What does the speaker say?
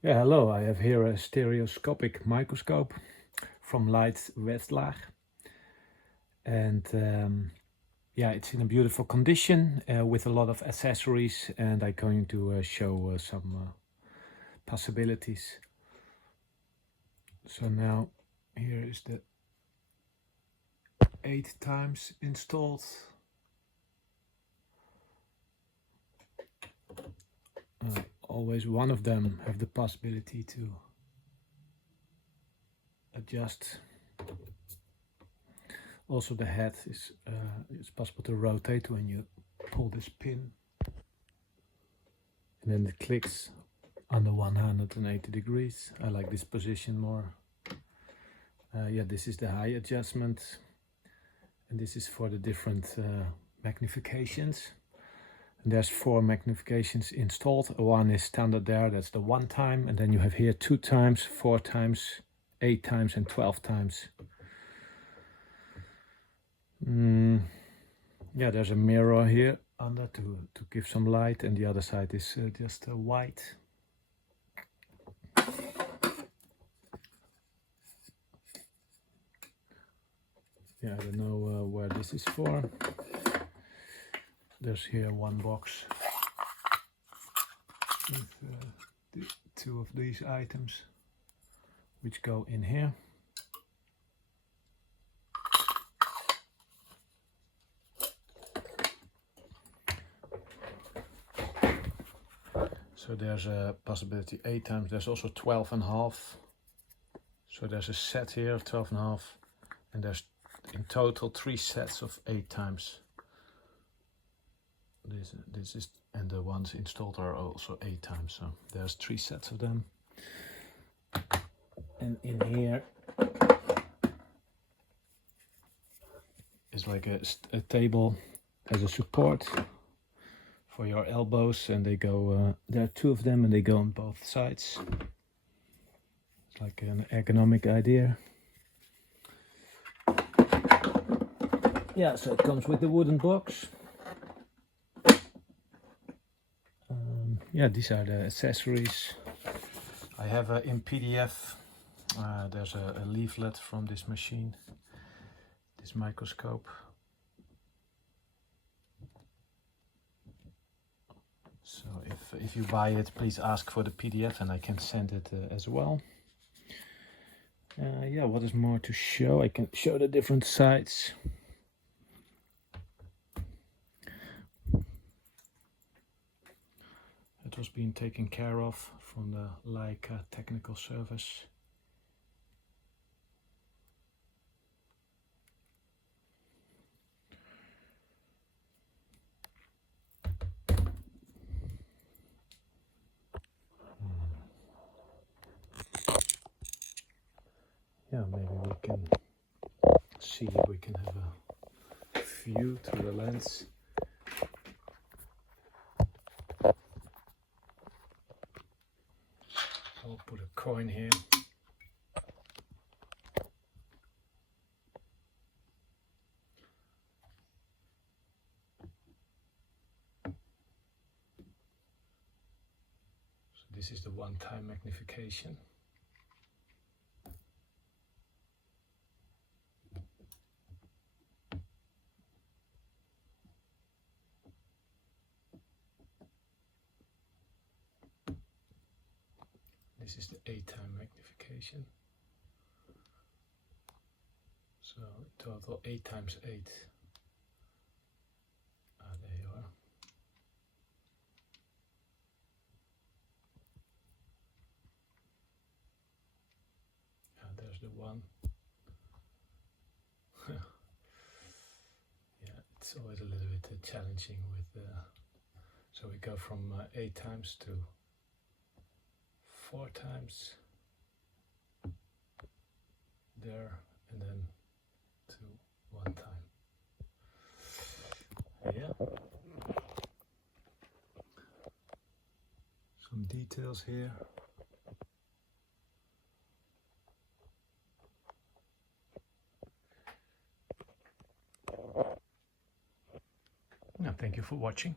Yeah, hello. I have here a stereoscopic microscope from Leitz Westlaag. And yeah, it's in a beautiful condition with a lot of accessories, and I'm going to show some possibilities. So now here is the 8 times installed. Always one of them have the possibility to adjust. Also the head is it's possible to rotate when you pull this pin. And then it clicks under 180 degrees. I like this position more. Yeah, this is the high adjustment. And this is for the different magnifications. And there's 4 magnifications installed. One is standard there, that's the 1 time. And then you have here 2 times, 4 times, 8 times and 12 times. Yeah, there's a mirror here under to give some light, and the other side is just white. Yeah, I don't know where this is for. There's here one box with 2 of these items which go in here. So there's a possibility 8 times. There's also 12.5. So there's a set here of 12.5, and there's in total 3 sets of 8 times. This is, and the ones installed are also 8 times. So there's 3 sets of them. And in here is like a table as a support for your elbows, and they go, there are 2 of them and they go on both sides. It's like an ergonomic idea. Yeah, so it comes with the wooden box. Yeah, these are the accessories. I have in PDF, there's a leaflet from this machine, this microscope. So if you buy it, please ask for the PDF and I can send it as well. Yeah, what is more to show? I can show the different sides. It was being taken care of from the Leica technical service. Yeah, maybe we can see if we can have a view through the lens. I'll put a coin here. So this is the 1-time magnification. This is the 8-time magnification. So total 8 times 8. There you are. There's the 1. Yeah, it's always a little bit challenging with. So we go from 8 times to 4 times there, and then to 1 time. Yeah. Some details here. Now, thank you for watching.